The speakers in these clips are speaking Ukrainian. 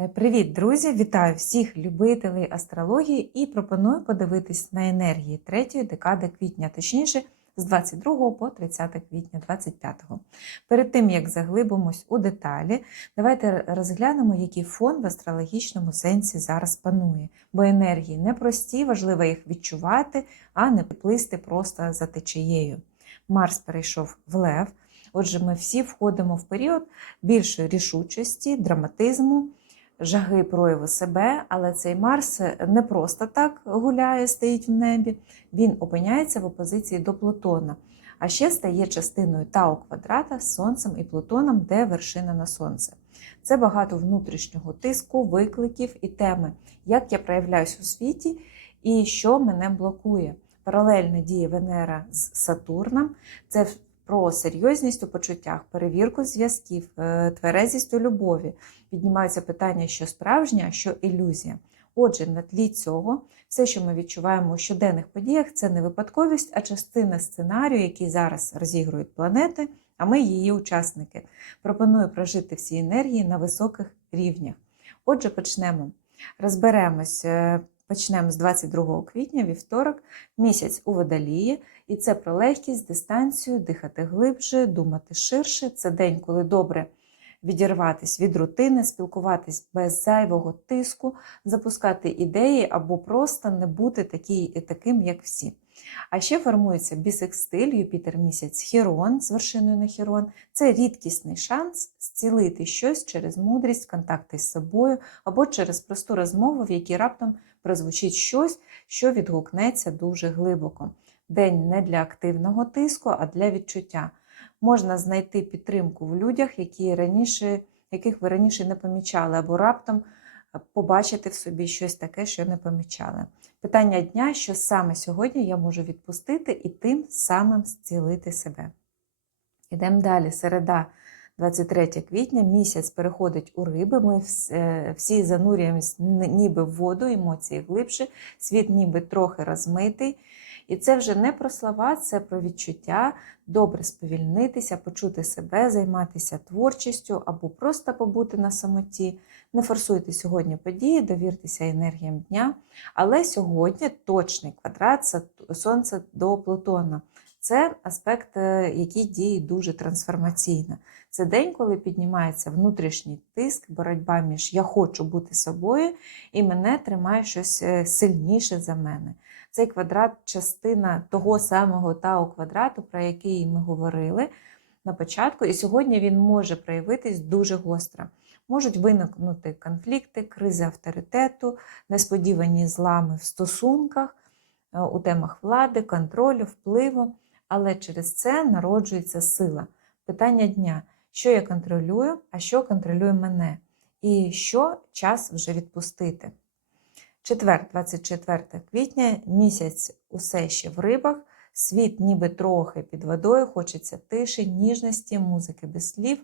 Е, Привіт, друзі! Вітаю всіх любителей астрології і пропоную подивитись на енергії третьої декади квітня, точніше з 22 по 30 квітня 25. Перед тим як заглибимось у деталі, давайте розглянемо, який фон в астрологічному сенсі зараз панує, бо енергії непрості, важливо їх відчувати, а не плисти просто за течією. Марс перейшов в Лев. Отже, ми всі входимо в період більшої рішучості, драматизму, жаги прояву себе, але цей Марс не просто так гуляє, стоїть в небі, він опиняється в опозиції до Плутона, а ще стає частиною Тау квадрата з Сонцем і Плутоном, де вершина на Сонце. Це багато внутрішнього тиску, викликів і теми, як я проявляюсь у світі і що мене блокує. Паралельно діє Венера з Сатурном. Це про серйозність у почуттях, перевірку зв'язків, е, тверезість у любові. Піднімаються питання, що справжнє, а що ілюзія. Отже, на тлі цього, все, що ми відчуваємо у щоденних подіях, це не випадковість, а частина сценарію, який зараз розігрують планети, а ми її учасники. Пропоную прожити всі енергії на високих рівнях. Отже, почнемо. Розберемось. е, Почнемо з 22 квітня, вівторок, місяць у водолії, і це про легкість, дистанцію, дихати глибше, думати ширше. Це день, коли добре відірватися від рутини, спілкуватись без зайвого тиску, запускати ідеї або просто не бути такі, таким, як всі. А ще формується бісекстиль, Юпітер місяць Хірон з вершиною на Хірон. Це рідкісний шанс зцілити щось через мудрість, контакти з собою або через просту розмову, в якій раптом прозвучить щось, що відгукнеться дуже глибоко. День не для активного тиску, а для відчуття. Можна знайти підтримку в людях, які раніше, яких ви раніше не помічали, або раптом побачити в собі щось таке, що не помічали. Питання дня, що саме сьогодні я можу відпустити і тим самим зцілити себе. Ідемо далі. Середа, 23 квітня, місяць переходить у риби. Ми всі занурюємось ніби в воду, емоції глибше, світ ніби трохи розмитий. І це вже не про слова, це про відчуття, добре сповільнитися, почути себе, займатися творчістю або просто побути на самоті. Не форсуйте сьогодні події, довіртеся енергіям дня. Але сьогодні точний квадрат Сонця до Плутона. Це аспект, е, який діє дуже трансформаційно. Це день, коли піднімається внутрішній тиск, боротьба між я хочу бути собою і мене тримає щось е, сильніше за мене. Цей квадрат частина того самого Тау квадрату, про який ми говорили на початку, і сьогодні він може проявитись дуже гостро. Можуть виникнути конфлікти, кризи авторитету, несподівані злами в стосунках, е, у темах влади, контролю, впливу, але через це народжується сила. Питання дня: що я контролюю, а що контролює мене, і що час вже відпустити. Четвер, 24 квітня, місяць усе ще в рибах, світ ніби трохи під водою, хочеться тиші, ніжності, музики без слів,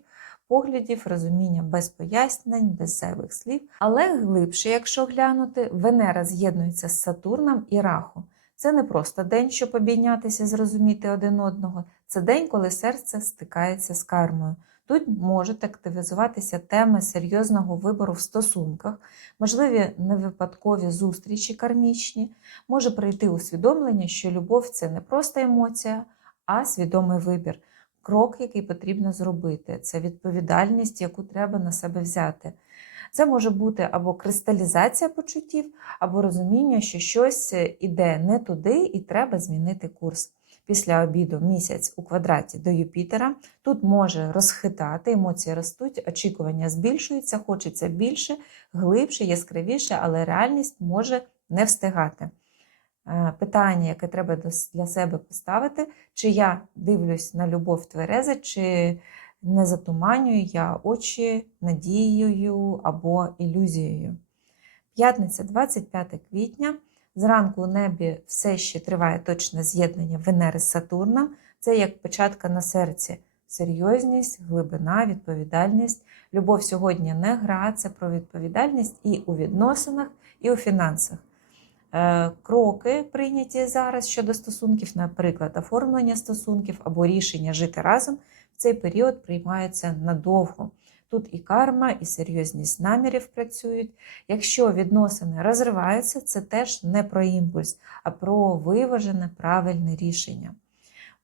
поглядів, розуміння без пояснень, без зайвих слів. Але глибше, якщо глянути, Венера з'єднується з Сатурном і Раху. Це не просто день, щоб обійнятися, зрозуміти один одного. Це день, коли серце стикається з кармою. Тут можуть активізуватися теми серйозного вибору в стосунках, можливі невипадкові зустрічі кармічні, може прийти усвідомлення, що любов це не просто емоція, а свідомий вибір, крок, який потрібно зробити. Це відповідальність, яку треба на себе взяти. Це може бути або кристалізація почуттів, або розуміння, що щось іде не туди і треба змінити курс після обіду місяць у квадраті до Юпітера. Тут може розхитати, емоції ростуть, очікування збільшуються, хочеться більше, глибше, яскравіше, але реальність може не встигати. Е, питання, яке треба для себе поставити, чи я дивлюсь на любов тверезе, чи не затуманюю я очі надією або ілюзією. П'ятниця, 25 квітня. Зранку у небі все ще триває точне з'єднання Венери з Сатурном. Це як початка на серці. Серйозність, глибина, відповідальність. Любов сьогодні не гра, це про відповідальність і у відносинах, і у фінансах. Е, кроки прийняті зараз щодо стосунків, наприклад, оформлення стосунків або рішення жити разом в цей період приймаються надовго. Тут і карма, і серйозність намірів працюють. Якщо відносини розриваються, це теж не про імпульс, а про виважене правильне рішення.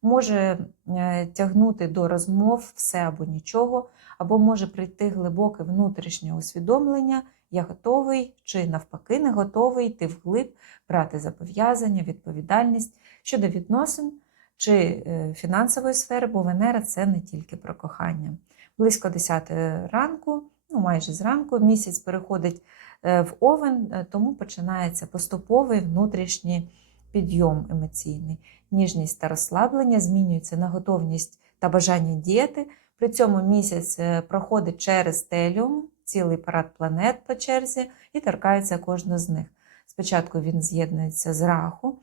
Може е, тягнути до розмов все або нічого, або може прийти глибоке внутрішнє усвідомлення, я готовий чи навпаки не готовий йти вглиб, брати зобов'язання, відповідальність щодо відносин чи е, фінансової сфери, бо Венера це не тільки про кохання. Близько 10 ранку, ну майже зранку, місяць переходить е, в овен, е, тому починається поступовий внутрішній підйом емоційний. Ніжність та розслаблення змінюються на готовність та бажання діяти. При цьому місяць е, проходить через теліум, цілий парад планет по черзі, і торкається кожну з них. Спочатку він з'єднується з раху,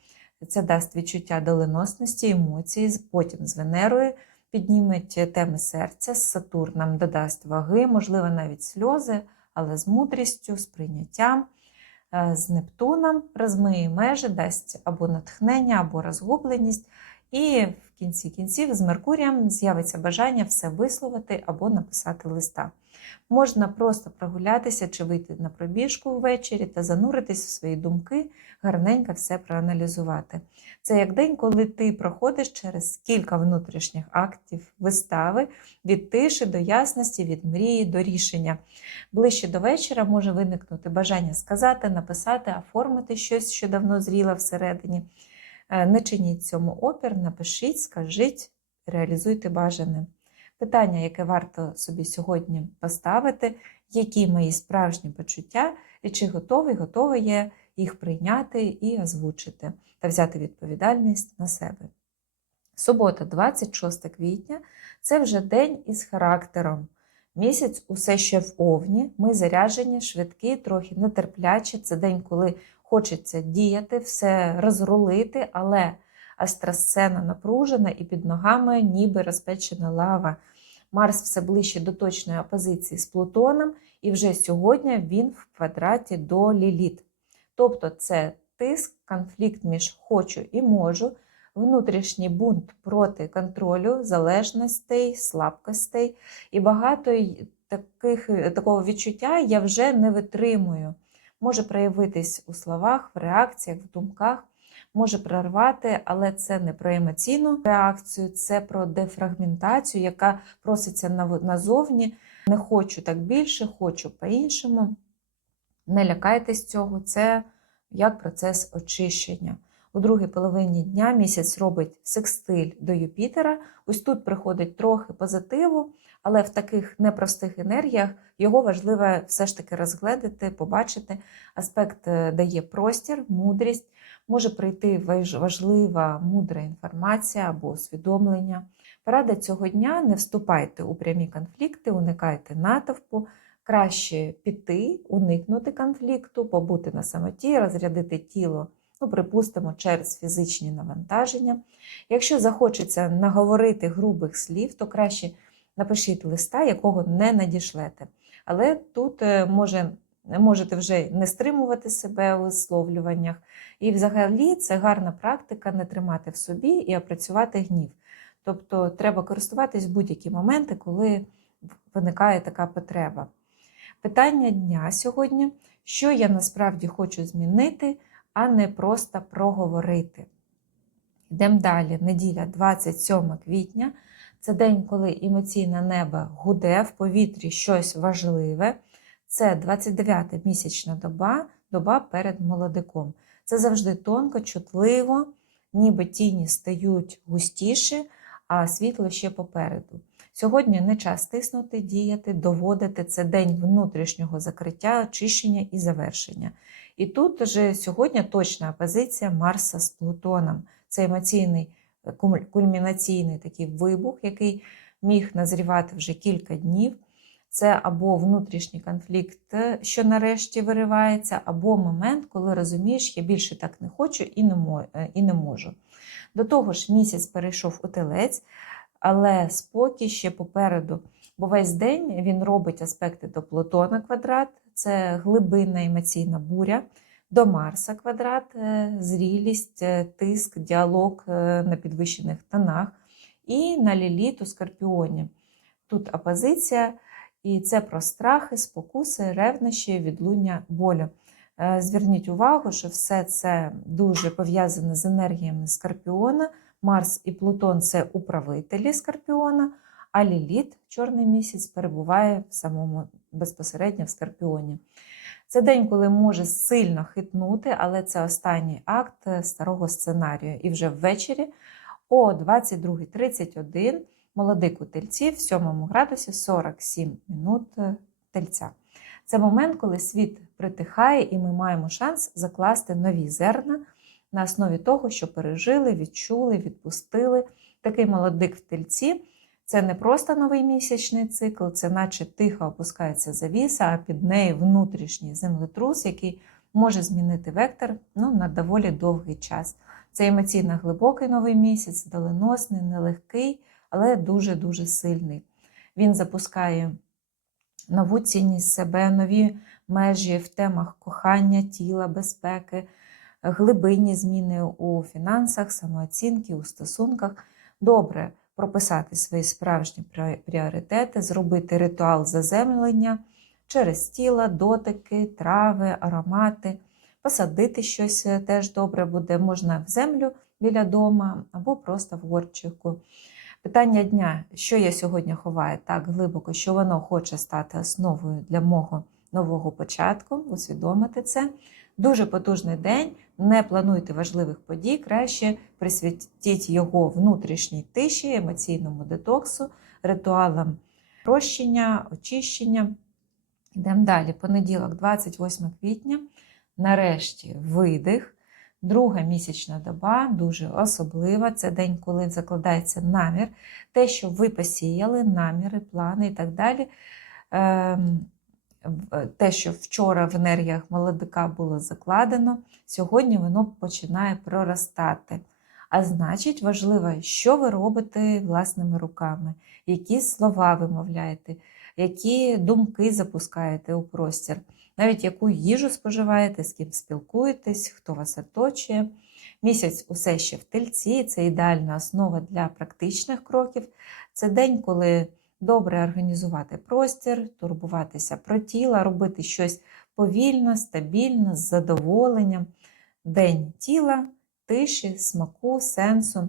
це дасть відчуття доленосності, емоцій, потім з Венерою підніметь теми серця, з Сатурном додасть ваги, можливо, навіть сльози, але з мудрістю, з прийняттям. Е, З Нептуном розмиє межі, дасть або натхнення, або розгубленість. І в кінці кінців з Меркурієм з'явиться бажання все висловити або написати листа. Можна просто прогулятися чи вийти на пробіжку ввечері та зануритись в свої думки, гарненько все проаналізувати. Це як день, коли ти проходиш через кілька внутрішніх актів вистави від тиші до ясності, від мрії до рішення. Ближче до вечора може виникнути бажання сказати, написати, оформити щось, що давно зріло всередині. Е, Не чиніть цьому опір, напишіть, скажіть, реалізуйте бажане. Питання, яке варто собі сьогодні поставити, які мої справжні почуття, і чи готовий, готовий є їх прийняти і озвучити та взяти відповідальність на себе. Субота, 26 квітня, це вже день із характером. Місяць усе ще в овні. Ми заряджені, швидкі, трохи нетерплячі. Це день, коли хочеться діяти, все розрулити, але астрасцена напружена і під ногами ніби розпечена лава. Марс все ближче до точної опозиції з Плутоном, і вже сьогодні він в квадраті до Ліліт. Тобто це тиск, конфлікт між хочу і можу, внутрішній бунт проти контролю, залежностей, слабкостей. І багато таких, такого відчуття я вже не витримую. Може проявитись у словах, в реакціях, в думках, може прорвати, але це не про емоційну реакцію, це про дефрагментацію, яка проситься назовні. Не хочу так більше, хочу по-іншому. Не лякайтесь цього, це як процес очищення. У другій половині дня місяць робить секстиль до Юпітера. Ось тут приходить трохи позитиву, але в таких непростих енергіях його важливо все ж таки розгледити, побачити. Аспект е, дає простір, мудрість, може прийти важлива мудра інформація або усвідомлення. Порада цього дня не вступайте у прямі конфлікти, уникайте натовпу. Краще піти, уникнути конфлікту, побути на самоті, розрядити тіло, ну, припустимо, через фізичні навантаження. Якщо захочеться наговорити грубих слів, то краще напишіть листа, якого не надішлете. Але тут е, може, можете вже не стримувати себе у висловлюваннях. І взагалі це гарна практика не тримати в собі і опрацювати гнів. Тобто треба користуватись будь-які моменти, коли виникає така потреба. Питання дня сьогодні: що я насправді хочу змінити, а не просто проговорити. Йдемо далі. Неділя, 27 квітня. Це день, коли емоційне небо гуде в повітрі щось важливе. Це 29 та місячна доба, доба перед молодиком. Це завжди тонко, чутливо, ніби тіні стають густіші, а світло ще попереду. Сьогодні не час тиснути, діяти, доводити. Це день внутрішнього закриття, очищення і завершення. І тут вже сьогодні точна опозиція Марса з Плутоном. Це емоційний кульмінаційний такий вибух, який міг назрівати вже кілька днів. Це або внутрішній конфлікт, е, що нарешті виривається, або момент, коли розумієш, я більше так не хочу і не мо- е, і не можу. До того ж, місяць перейшов у телець, але спокій ще попереду. Бо весь день він робить аспекти до Плутона квадрат, це глибинна емоційна буря, до Марса квадрат, е, зрілість, тиск, діалог на підвищених тонах, і на Ліліт у Скорпіоні. Тут опозиція, І це про страхи, спокуси, ревнощі, відлуння болю. Е, Зверніть увагу, що все це дуже пов'язане з енергіями Скорпіона. Марс і Плутон це управителі Скорпіона, а Ліліт, чорний місяць, перебуває в самому безпосередньо в Скорпіоні. Це день, коли може сильно хитнути, але це останній акт е, старого сценарію. І вже ввечері о 22.31 молодик у тельці в 7 градусі 47 минут е, тельця. Це момент, коли світ притихає, і ми маємо шанс закласти нові зерна на основі того, що пережили, відчули, відпустили. Такий молодик в тельці це не просто новий місячний цикл, це наче тихо опускається завіса, а під нею внутрішній землетрус, який може змінити вектор ну, на доволі довгий час. Це емоційно глибокий новий місяць, доленосний, нелегкий, але дуже-дуже сильний. Він запускає нову цінність себе, нові межі в темах кохання, тіла, безпеки, глибинні зміни у фінансах, самооцінки, у стосунках. Добре прописати свої справжні пріоритети, зробити ритуал заземлення через тіло, дотики, трави, аромати, посадити щось е, теж добре буде, можна в землю біля дома або просто в горчику. Питання дня, що я сьогодні ховаю так глибоко, що воно хоче стати основою для мого нового початку, усвідомити це. Дуже потужний день, не плануйте важливих подій, краще присвятіть його внутрішній тиші, емоційному детоксу, ритуалам прощення, очищення. Йдемо далі. Понеділок, 28 квітня. Нарешті видих. Друга місячна доба дуже особлива. Це день, коли закладається намір, те, що ви посіяли, наміри, плани і так далі. Ем, те, що вчора в енергіях молодика було закладено, сьогодні воно починає проростати. А значить, важливо, що ви робите власними руками, які слова вимовляєте, які думки запускаєте у простір, навіть яку їжу споживаєте, з ким спілкуєтесь, хто вас оточує. Місяць усе ще в тельці, це ідеальна основа для практичних кроків. Це день, коли добре організувати простір, турбуватися про тіло, робити щось повільно, стабільно, з задоволенням. День тіла, тиші, смаку, сенсу.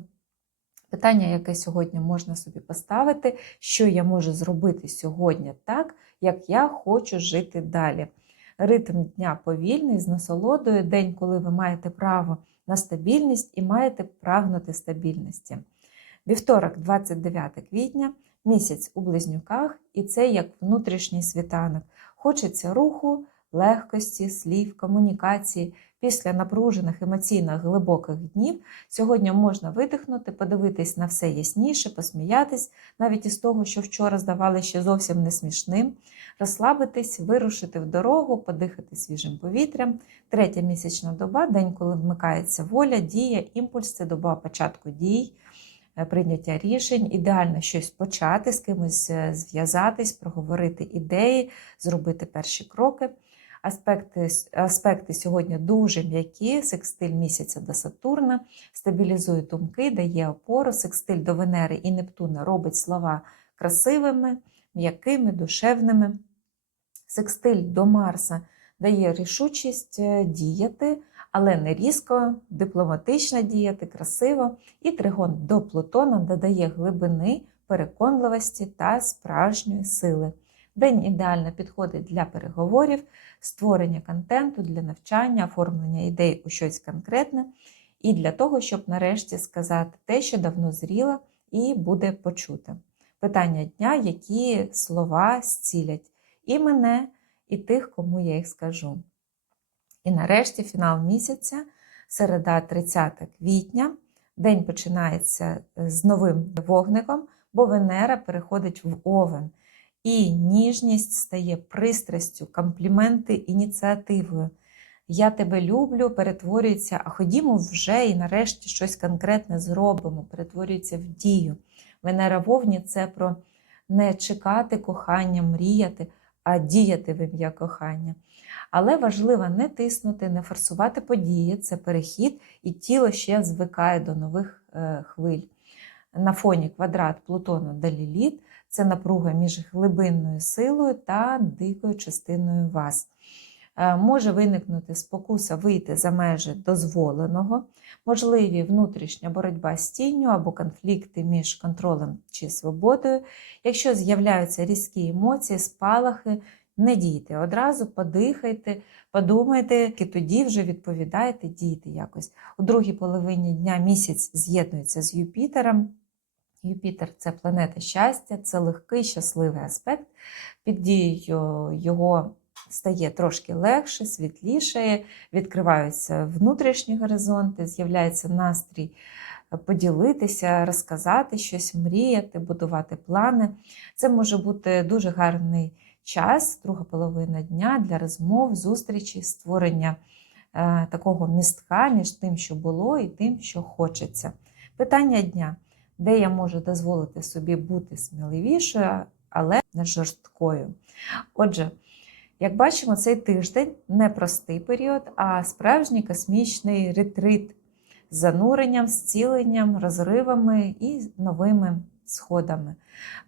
Питання, яке сьогодні можна собі поставити, що я можу зробити сьогодні так, як я хочу жити далі. Ритм дня повільний, з насолодою, день, коли ви маєте право на стабільність і маєте прагнути стабільності. Вівторок, 29 квітня, місяць у близнюках, і це як внутрішній світанок. Хочеться руху, легкості, слів, комунікації. Після напружених емоційно глибоких днів сьогодні можна видихнути, подивитись на все ясніше, посміятись, навіть із того, що вчора здавалося ще зовсім не смішним, розслабитись, вирушити в дорогу, подихати свіжим повітрям. Третя місячна доба день, коли вмикається воля, дія, імпульс це доба початку дій. Е, прийняття рішень, ідеально щось почати, з кимось е, зв'язатись, проговорити ідеї, зробити перші кроки. Аспекти аспекти сьогодні дуже м'які, секстиль місяця до Сатурна, стабілізує думки, дає опору, секстиль до Венери і Нептуна робить слова красивими, м'якими, душевними. Секстиль до Марса дає рішучість е, діяти, але не різко, дипломатично діяти, красиво. І тригон до Плутона додає глибини, переконливості та справжньої сили. День ідеально підходить для переговорів, створення контенту, для навчання, оформлення ідей у щось конкретне, і для того, щоб нарешті сказати те, що давно зріло і буде почуте. Питання дня, які слова зцілять і мене, і тих, кому я їх скажу. І нарешті фінал місяця, середа 30 квітня. День починається з новим вогником, бо Венера переходить в овен. І ніжність стає пристрастю, компліменти ініціативою. Я тебе люблю, перетворюється, а ходімо вже і нарешті щось конкретне зробимо, перетворюється в дію. Венера Вовні це про не чекати кохання, мріяти, а діяти в ім'я кохання. Але важливо не тиснути, не форсувати події, це перехід, і тіло ще звикає до нових е, хвиль. На фоні квадрат Плутона до Ліліт це напруга між глибинною силою та дикою частиною вас. Е, Може виникнути спокуса вийти за межі дозволеного, можливі внутрішня боротьба з тінню або конфлікти між контролем чи свободою. Якщо з'являються різкі емоції, спалахи, не дійте одразу, подихайте, подумайте, і тоді вже відповідаєте, дійте якось. У другій половині дня місяць з'єднується з Юпітером. Юпітер це планета щастя, це легкий, щасливий аспект. Під дією його стає трошки легше, світліше, відкриваються внутрішні горизонти, з'являється настрій поділитися, розказати щось, мріяти, будувати плани. Це може бути дуже гарний час, друга половина дня для розмов, зустрічей, створення е, такого містка між тим, що було, і тим, що хочеться. Питання дня, де я можу дозволити собі бути сміливішою, але не жорсткою. Отже, як бачимо, цей тиждень не простий період, а справжній космічний ретрит з зануренням, зціленням, розривами і новими сходами.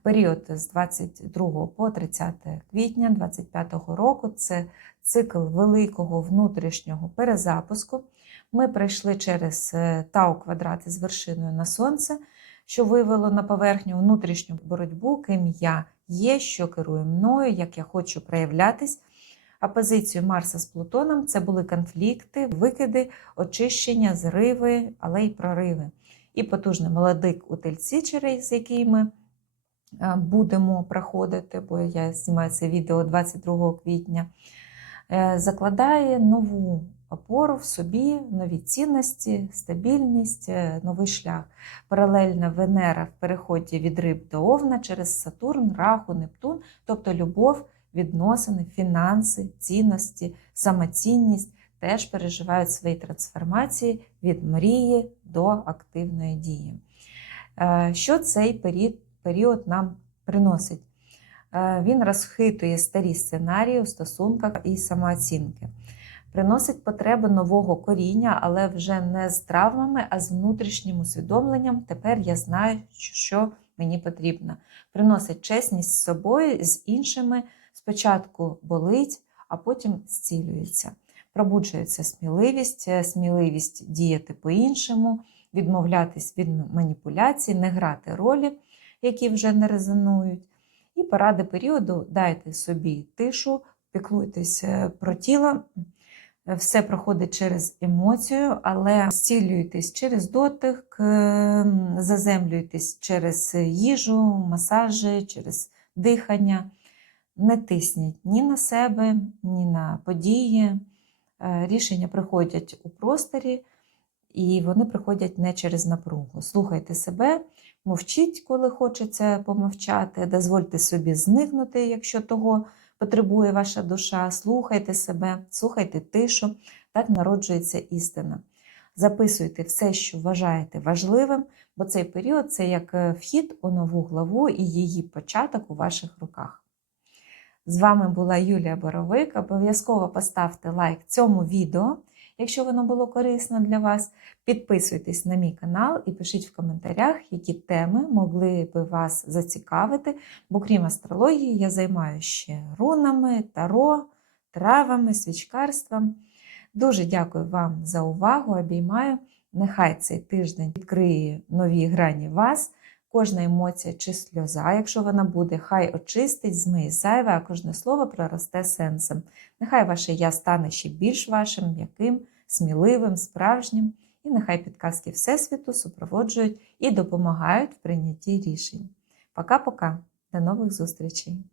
Період з 22 по 30 квітня 2025 року це цикл великого внутрішнього перезапуску. Ми пройшли через е, тау квадрати з вершиною на сонце, що вивело на поверхню внутрішню боротьбу, ким я є, що керує мною, як я хочу проявлятись. А позицію Марса з Плутоном це були конфлікти, викиди, очищення, зриви, але й прориви. І потужний молодик у тельці, через який ми будемо проходити, бо я знімаю це відео 22 квітня, е, закладає нову опору в собі, нові цінності, стабільність, е, новий шлях. Паралельна Венера в переході від риб до Овна через Сатурн, Раху, Нептун, тобто любов, відносини, фінанси, цінності, самоцінність теж переживають свої трансформації від мрії до активної дії. Е, Що цей період, період нам приносить? Е, Він розхитує старі сценарії у стосунках і самооцінки. Приносить потреби нового коріння, але вже не з травмами, а з внутрішнім усвідомленням. Тепер я знаю, що мені потрібно. Приносить чесність з собою, з іншими. Спочатку болить, а потім зцілюється. Пробуджується сміливість, е, сміливість діяти по-іншому, відмовлятись від маніпуляцій, не грати ролі, які вже не резонують. І поради періоду дайте собі тишу, піклуйтесь е, про тіло. Все проходить через емоцію, але зцілюйтесь через дотик, е, заземлюйтесь через їжу, масажі, через дихання. Не тисніть ні на себе, ні на події. Е, Рішення приходять у просторі, і вони приходять не через напругу. Слухайте себе, мовчіть, коли хочеться помовчати, дозвольте собі зникнути, якщо того потребує ваша душа. Слухайте себе, слухайте тишу, так народжується істина. Записуйте все, що вважаєте важливим, бо цей період це як е, вхід у нову главу і її початок у ваших руках. З вами була Юлія Боровик. Обов'язково поставте лайк цьому відео, якщо воно було корисно для вас. Підписуйтесь на мій канал і пишіть в коментарях, які теми могли би вас зацікавити, бо крім астрології, я займаюся ще рунами, таро, травами, свічкарством. Дуже дякую вам за увагу, обіймаю. Нехай цей тиждень відкриє нові грані вас. Кожна емоція чи сльоза, якщо вона буде, хай очистить, змиє зайве, а кожне слово проросте сенсом. Нехай ваше я стане ще більш вашим, м'яким, сміливим, справжнім, і нехай підказки Всесвіту супроводжують і допомагають в прийнятті рішень. Пока-пока, до нових зустрічей!